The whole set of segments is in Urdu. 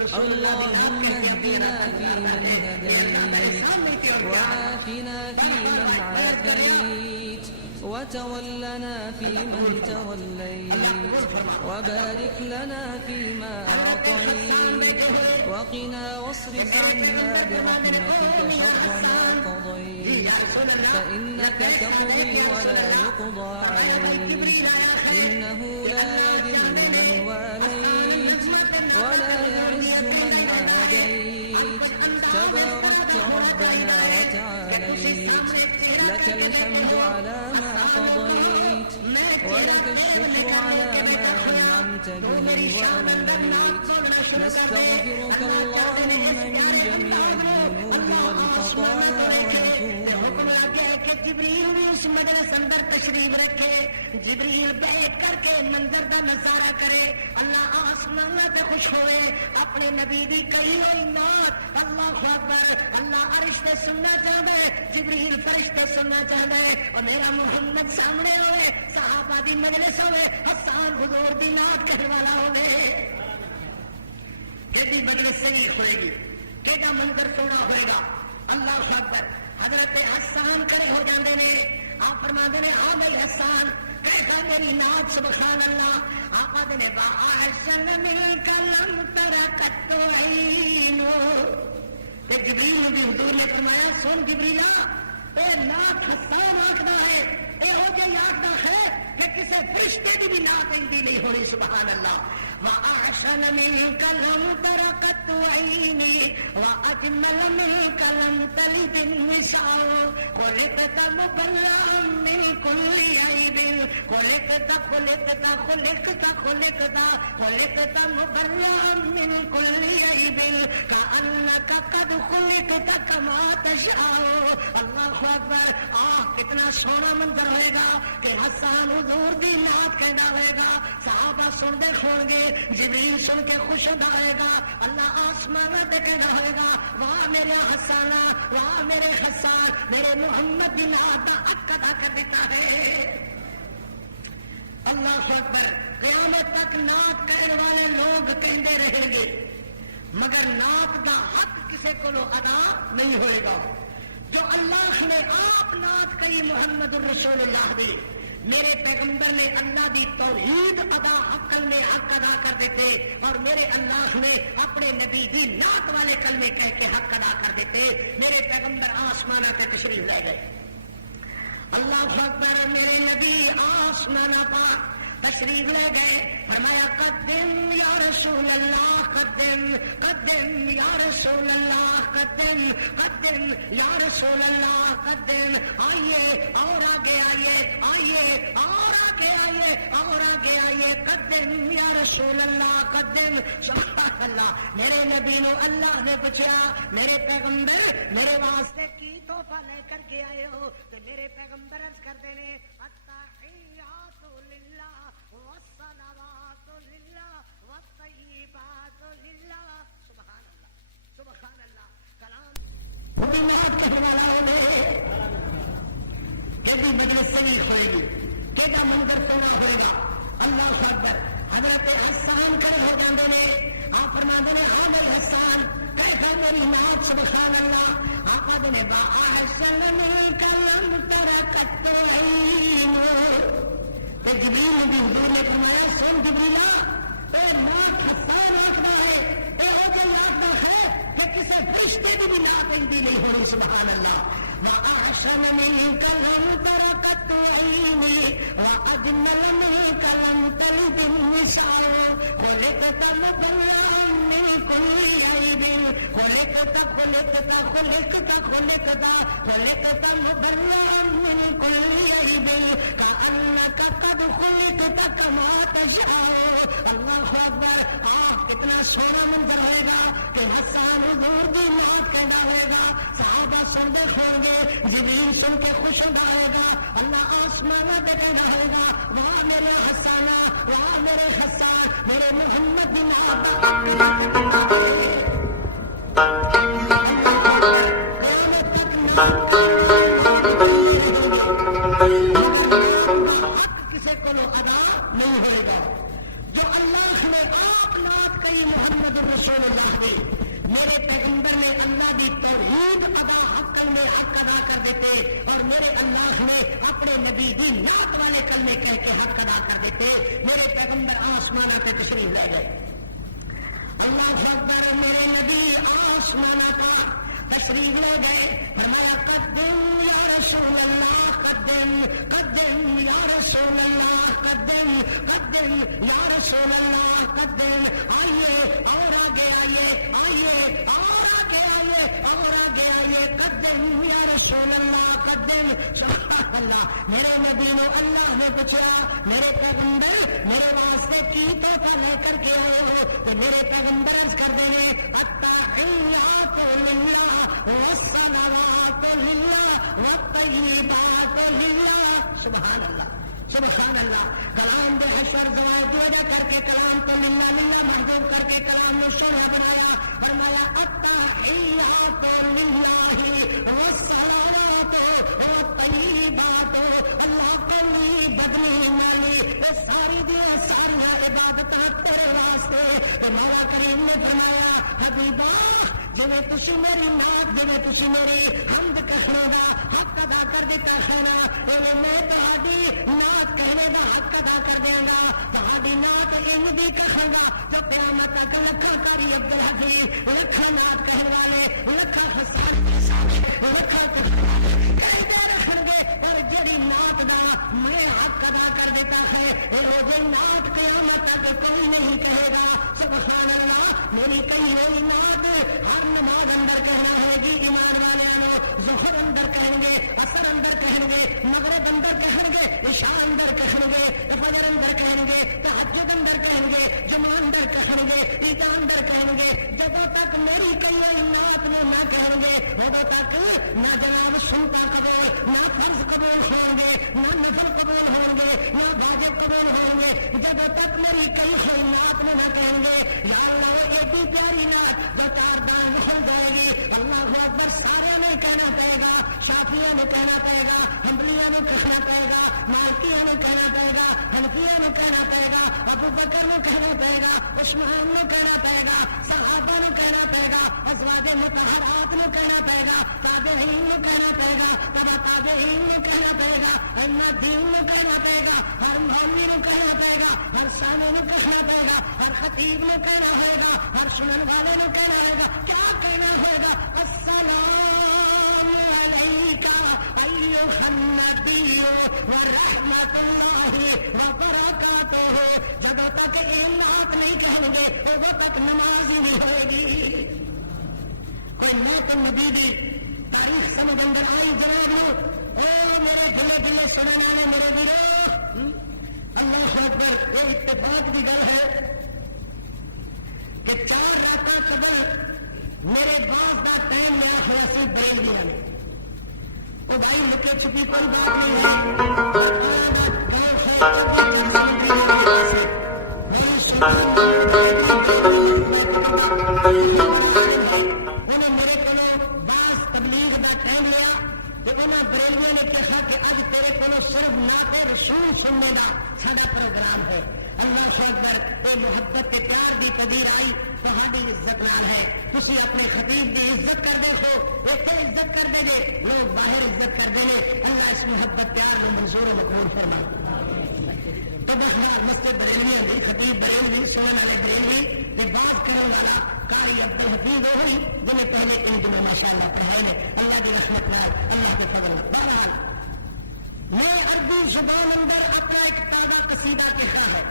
رسول اللہ دی نات کہہ کے اپنی راتاں گزارتا ہے. یہ اللہ کا احسان نہیں تھی اور کیا ہے. بہرحال بھائی میں عرض کر رہا اللہ قبول فرما, اللہ قبول فرما, اللہ قبول فرما. حضرت حسان بیٹھے ہوئے کہ میرے پیغمبر فرماتے ہیں او میاں حسان. جی یا رسول اللہ. لبیک صادق یا رسول اللہ. فرمایا بھائی جبریل آیا ہے کہ اللہ چاہتے نے حسان نظمت ناتا تے حضور دیا کہندا ہی رہتا ہے. آج کچھ انداز اس طرح دا ہونا چاہیے ہے کہ تسی سامنے چہرہ کر کے بیٹھے ہو. حسان کہو میں چہرہ تیرے بنے کر لے کے بیٹھا کھویا تو میری شان اندر نعت بولنا شروع کر دے. اللہ چاہتے نے اس پیارے انداز نو اللہ آسمانہ تو دیکھے تے حکم لگ گیا کہ جبریل بھی اس مجلس اندر تشریف رکھے. جبریل بیٹھ کر کے منظر دا نظارہ کرے. اللہ آسمانہ تے خوش ہوئے اپنے نبی دی کہی ہوئی نعت. اللہ اکبر. اللہ عرش تے سننا چاہتا ہے, جبریل فرشتے سننا چاہتا ہے اور میرا محمد سامنے ہوئے, صحابہ دی مجلس ہوئے, حسان حضور دی نعت کہنے والا ہوئے. کیڑی مجلس صحیح ہوئے گی, کیڑا منظر سونا ہوئے گا. اللہ اکبر. حضرت حسان کھڑے ہو جاندے نے. آپ فرماندے نے ہاں بھائی حسان کیسا میری نعت سبحان اللہ. آپ آدھے نے وَأَحْسَنَ مِنْكَ لَمْ تَرَ قَطُّ عَيْنٌ. تے جبریل نے بھی حضور نے فرمایا سن جبریلا اے نعت حسان آکھدا ہے, اے ہو جائی آکھدا ہے کہ کسے فرشتے دی بھی نعت اندی نہیں ہونی. سبحان اللہ. وَأَحْسَنَ مِنْكَ لَمْ تَرَ قَطُّ عَيْنِي وَأَجْمَلَ مِنْكَ لَمْ تَلِدِ النِّسَاءُ خُلِقْتَ مُبَرَّأً مِنْ كُلِّ عَيْبٍ خُلِقْتَ مُبَرَّأً مِنْ كُلِّ عَيْبٍ كَأَنَّكَ قَدْ خُلِقْتَ كَمَا تَشَاءُ. اللہ اکبر. کتنا سونا منظر ہوئے گا کہ حسان حضور دی نعت کہنا ہوئے گا. صحابہ سن دے کھون گے, جبریل سن کے خوش ہوتا ہوئے گا. اللہ آسمانہ تے کہنا ہوئے گا واہ میرے حسانہ, واہ میرے حسان, میرے محمد دی نعت دا حق ادا کر دیتا ہے. اللہ اکبر. قیامت تک نعت کہنے والے لوگ کہندے رہیں گے مگر نعت دا حق کسے کو ادا نہیں ہوئے گا. جو اللہ نے آپ نعت کہی محمد الرسول اللہ دی, میرے پیغمبر نے اللہ دی توحید ادا حق کلمے حق ادا کر دیتے اور میرے اللہ نے اپنے نبی دی نعت والے کلمے کہہ کے حق ادا کر دیتے. میرے پیغمبر آسمانہ تے تشریف لے گئے. اللہ اکبر. میرے نبی آسمانہ پار تشریف لے گئے. فرمایا قدم یا رسول اللہ, قدم قدم یا رسول اللہ, قدم قدم یا رسول اللہ, قدم. آئیے اور آگے آئیے, آئیے اور آگے آئیے, اور آگے آئیے, قدم یا رسول اللہ, قدم. سبحان اللہ. میرے نبی نو اللہ نے پوچھا میرے پیغمبر میرے واسطے کی تحفہ لے کر کے آئے ہو؟ تو میرے پیغمبر عرض کر دینے نعت کہنے والا ہوئے. کیڑی مجلس صحیح ہوئے گی, کیڑا منظر سونا ہوئے گا. اللہ اکبر. حضرت حسان کھڑے ہو جاندے نے. آپ فرماندے نے ہاں بھائی حسان کیسا میری نعت سبحان اللہ. آپ آدھے نے وَأَحْسَنَ مِنْكَ لَمْ تَرَ قَطُّ عَيْنٌ. تے جبریل بھی حضور نے فرمایا سن جبریلا اے نعت حسان آکھدا ہے, اے ہو جائی آکھدا ہے کہ کسے فرشتے دی بھی نعت اندی نہیں ہونی. سبحان اللہ. وَأَحْسَنَ مِنْكَ لَمْ تَرَ قَطُّ عَيْنِي وَأَجْمَلَ مِنْكَ لَمْ تَلِدِ النِّسَاءُ خُلِقْتَ مُبَرَّأً مِنْ كُلِّ عَيْبٍ خُلِقْتَ مُبَرَّأً مِنْ كُلِّ عَيْبٍ كَأَنَّكَ قَدْ خُلِقْتَ كَمَا تَشَاءُ. اللہ اکبر. کتنا سونا منظر ہوئے گا کہ حسان حضور دی نعت کہنا ہوئے گا. صحابہ سن دے کھون گے, جبریل سن کے خوش ہوتا ہوئے گا. اللہ آسمانہ تے کہنا ہوئے گا واہ میرے حسانہ, واہ میرے حسان, میرے محمد دی نعت دا حق ادا کر دیتا ہے. اللہ اکبر. قیامت تک نعت کہنے والے لوگ کہندے رہیں گے مگر نعت دا حق کسے کو ادا نہیں ہوئے گا. جو اللہ نے آپ نات کئی محمد الرسول اللہ دی میرے پیغمبر نے اللہ دی توحید ادا حق کلمے حق ادا کر دیتے اور میرے اللہ نے اپنے نبی دی نعت والے کلمے کہہ کے حق ادا کر دیتے. میرے پیغمبر آسمانہ پہ تشریف لے گئے. اللہ اکبر. میرے نبی آسمانہ پر تشریف لے گئے. فرمایا قدم یا رسول اللہ قدم قدم یا رسول اللہ قدم قدم یا رسول اللہ قدم. آئیے اور آگے آئیے آئیے اور آگے آئیے اور آگے آئیے قدم یا رسول اللہ قدم. سبحان اللہ. میرے نبی نو اللہ نے پوچھا میرے پیغمبر میرے واسطے کی تحفہ لے کر کے آئے ہو؟ تو میرے پیغمبر عرض کر دینے التحیات للہ والصلوات للہ والطیبات للہ. سبحان اللہ سبحان اللہ. کلام دے حشر زوائد دی وجہ کر کے کلام تو للہ للہ محذوف کر کے کلام نو سونیا بنایا. فرمایا التحیات للہ والصلوات والطیبات. اللہ قولی بدنی مالی اے ساری دیاں ساریاں عبادتاں تیرے واسطے. تے مولا کریم نے فرمایا حبیبا جویں تسی میری نعت جویں تسی میری حمد کہنے دا حق ادا کر دیتا ہے نا ایویں میں تہاڈی نعت کہنے دا حق ادا کر دیاں گا. تہاڈی نعت انج دی کہاں گا جو قیامت تک لکھاں قاری عبدالحفیظ لکھاں نعت کہنے والے لکھاں حسان لکھاں کہتے رکھن گے اور جڑی نعت دا میں حق ادا کر دیتا ہے اے جی نعت قیامت تک کوئی نہیں کہے گا. سبحان اللہ. میری کئی ہوئی نعت ہر نماز اندر کہنا ہوئے گی ایمان والیاں. ظہر اندر کہیں گے عصر اندر کہیں گے مغرب اندر کہیں گے عشاء اندر کہیں گے فجر اندر کہیں گے تہجد اندر کہیں گے جمعہ اندر کہیں گے عید اندر کہیں گے. جدوں تک میری کئی ہوئی نعت نو نہ کہیں گے ادوں تک نہ جناب سنتا قبول نہ فرض قبول ہون گے نہ نفل قبول ہون گے نہ واجب قبول ہون گے. جدوں تک میری کئی ہوئی نعت نو نہ کہیں گے یا اللہ وہ ایڈی پیاری نعت جو چار دان کھل جائے گی. اللہ اکبر. سارے نے کہنا پائے گا. شافیاں نو کہنا پائے گا حنبلیاں نو کہنا پائے گا مالکیاں نو کہنا پائے گا حنفیاں نو کہنا پائے گا ابو بکر نو کہنا پائے گا عثمان نو کہنا پائے گا صحابہ نو کہنا پائے گا ازواج مطہرات نو کہنا پائے گا تابعین نو کہنا پائے گا تبع تابعین نو کہنا پائے گا ائمہ دین نو کہنا پائے گا ہر مولوی نو کہنا پائے گا ہر سامع نو کہنا پائے گا ہر خطیب نو کہنا ہوئے گا ہر سنن والے نو کہنا ہوئے گا. کیا کہنا ہوئے گا؟ السلام علیکہ ایھا النبی ورحمۃ اللہ وبرکاتہ. جدوں تک یہ نعت نہیں کہیں گے ادوں تک نماز ہی نہیں ہوئے گی. کوئی نعت النبی دی تاریخ سمجھ اندر آئی جناب لو او میرے ڈھلے ڈھلے سنن والے میرے ویرو. اللہ اکبر. یہ اتفاق کی گل ہے کہ 4 راتاں قبل میرے باز دا ٹائم لیا ہوا سی بریلویاں نے. او بھائی لکے چھپی کوئی بات نہیں ہے. برپاڑا دا گاؤں ہے 24 چک سمندری دے اگلے پاسے. مولوی سلطان محمود حیدری بریلوی مکتبہ فکر دا بہت بڑا عالم ہے. انہیں میرے کو بعض تبلیغ دا ٹائم لیا کہ انہاں بریلویاں نے کہا کہ اج تیرے کو صرف نعت رسول سننے دا ساڈا پروگرام ہے. اللہ اکبر. اے محبت تے پیار دی قدیر آئی تہاڈی عزت نال ہے. تسی اپنے خطیب دی عزت کر دے ہو ایتھے عزت کر دے جے لوگ باہر عزت کر دے نے. اللہ اس محبت پیار نو منظور و مقبول فرمائے. تو بہرحال مسجد بریلویاں دی خطیب بریلوی سنن والے بریلوی تے باز کہنے والا قاری عبدالحفیظ وہ ہوئی جنہیں پہلے 3 جمعے ماشاءاللہ پڑھائے نے اللہ دی رحمت نال اللہ کے فضل نال. بہرحال میں عربی زبان اندر اپنا ایک تازہ قصیدہ لکھا ہے.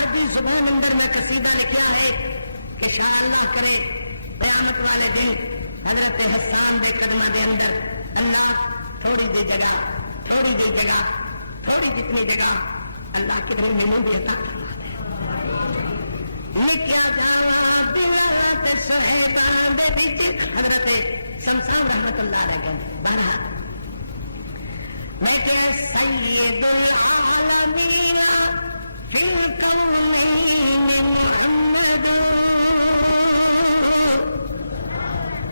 عربی زبان اندر میں قصیدہ لکھیا ہے کہ شاء اللہ کرے قیامت والے دن حضرت حسان دے قدمہ دے اندر اللہ تھوڑی جی جگہ تھوڑی جتنی جگہ اللہ کتنے مینوں بھی عطا فرما دے. لکھیا جاواں بلال تے صہیباں دے وچ حضرت شمسام رحمت اللہ علیہ کہندے. بہرحال میں کہ سید العالمین فی الکونین محمد.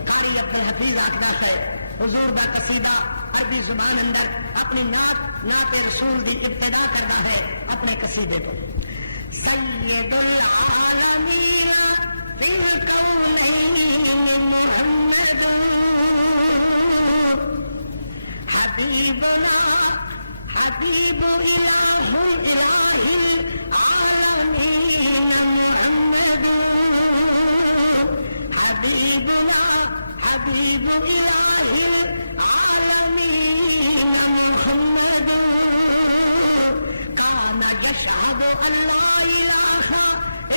قاری عبدالحفیظ آکھدا ہے حضور دا قصیدہ عربی زبان اندر اپنی نعت رسول دی ابتدا کردا ہے اپنے قصیدے تو. سید العالمین فی الکونین محمد حبیبنا حبیب الہ العالمین محمد حبیبنا حبیب الہ العالمین محمد کان یشہد ان لا الہ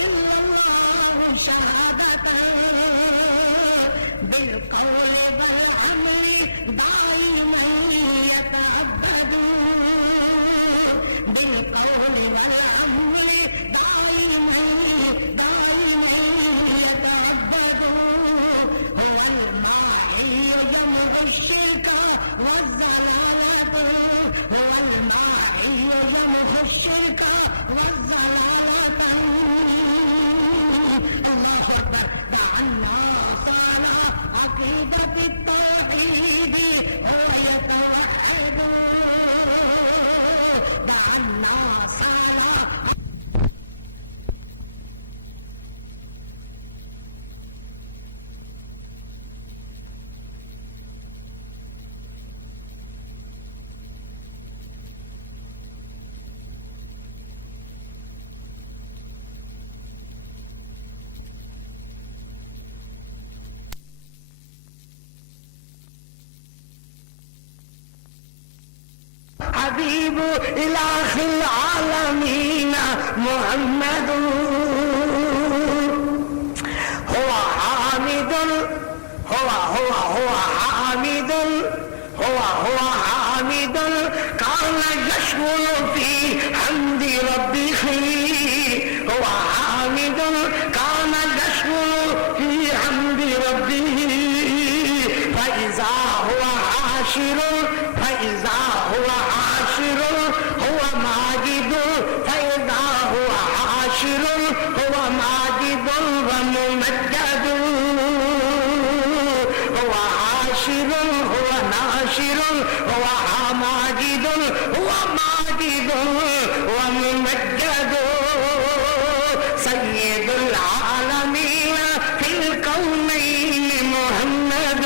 الا اللہ شہادتا بالقول والعمل دائما يتعبد بالقول والعمل دائما يتعبد هو الماحي يمحو الشرك والضلالة هو الماحي يمحو الشرك والضلالة اللہ اکبر دع الناس على عقیدت التوحید هو يتوحد دع الناس على حبیب الہ العالمین محمد هو حامد هو حامد کان یشغل فی حمد ربه هو حامد کان یشغل فی حمد ربه فإذا هو عاشر فإذا هو عاشر هو ماجد فإذا هو عاشر هو ماجد وممجد هو عاشر هو ناشر هو ماجد هو ماجد وممجد سید العالمین فی الکونین محمد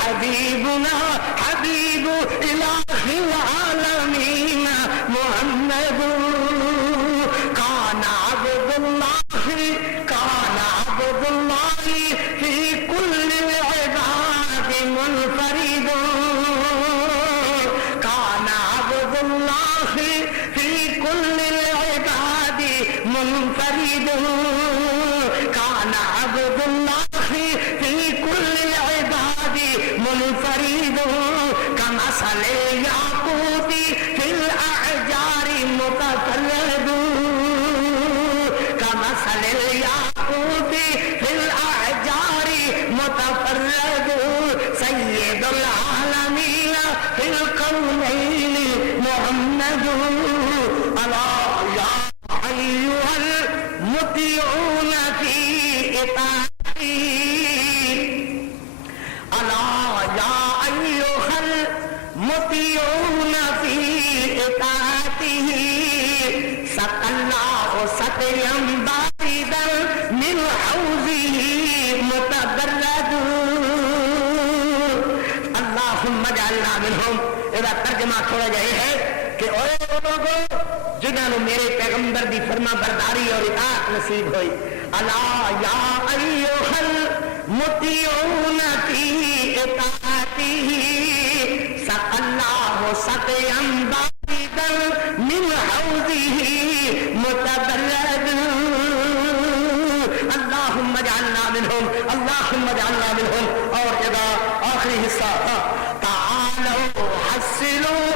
حبیبنا حبیب الہ العالمین محمد کان عبد اللہ فی کل العباد منفرد کان عبد اللہ فی کل العباد منفرد کان عبد اللہ فی کل العباد منفرد کمثل الياقوت فی الاحجار متفرد کمثل الياقوت فی الاحجار متفرد سید العالمین فی الکونین محمد الا یا ایھا المطیعون فی اطاعتہ الا یا ایھا المطیعون فی اطاعتہ سقى اللہ سقیا باردا من حوضہ متبرد اللہم اجعلنا منہم. یہ ترجمہ تھوڑا جا یہ ہے کہ اوے لوگوں جنہاں نو میرے پیغمبر دی فرما برداری اور اطاعت نصیب ہوئی. الا یا ایھا المطیعون فی اطاعتہ سقى اللہ سقیا باردا من حوضہ متبرد. اللہم اجعلنا منہم اللہم اجعلنا منہم. اور اذا آخری حصہ تعالوا حصلوا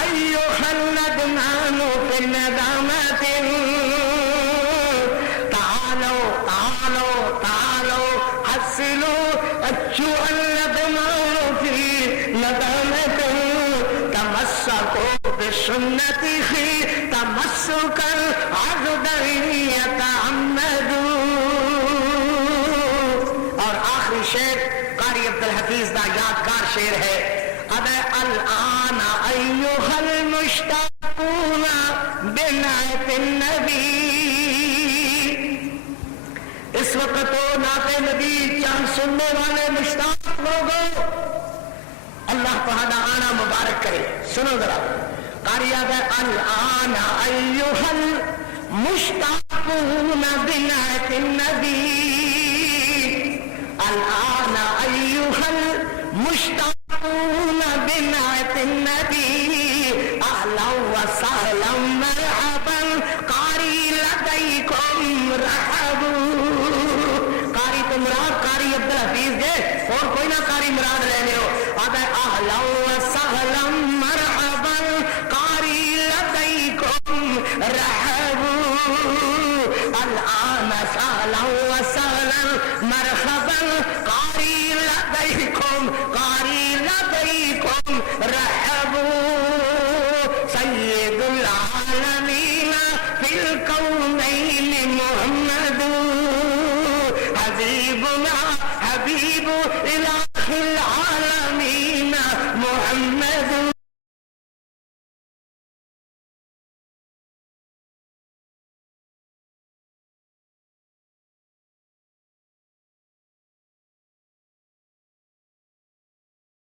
ایھا الندمان فی الندامت تعالوا حصلوا ایھا الندمان فی ندامت تمسکوا بسنتہ تمسکا عضدا یتعمدوا. اور آخری شعر قاری عبدالحفیظ دا یادگار شعر ہے. اب الآن ایھا المشرکون مشتاقون بنعت النبی. اس وقت تو نعت نبی چاند سننے والے مشتاق لوگوں اللہ تعالیٰ آنا مبارک کرے. سنو ذرا قاری آگا الآن ایوہ المشتاقون بنعت النبی. الآن ایوہ المشتاقون بنعت النبی اہلا وسہلا مرحبا قاری لدیکم رحبو. قاری تو مراد قاری عبدالحفیظ دے اور کوئی نہ قاری مراد لے لے ہو. آگا اہلا وسہلا مرحبا قاری لدیکم رحبو. الآن سہلا وسہلا مرحبا قاری لدیکم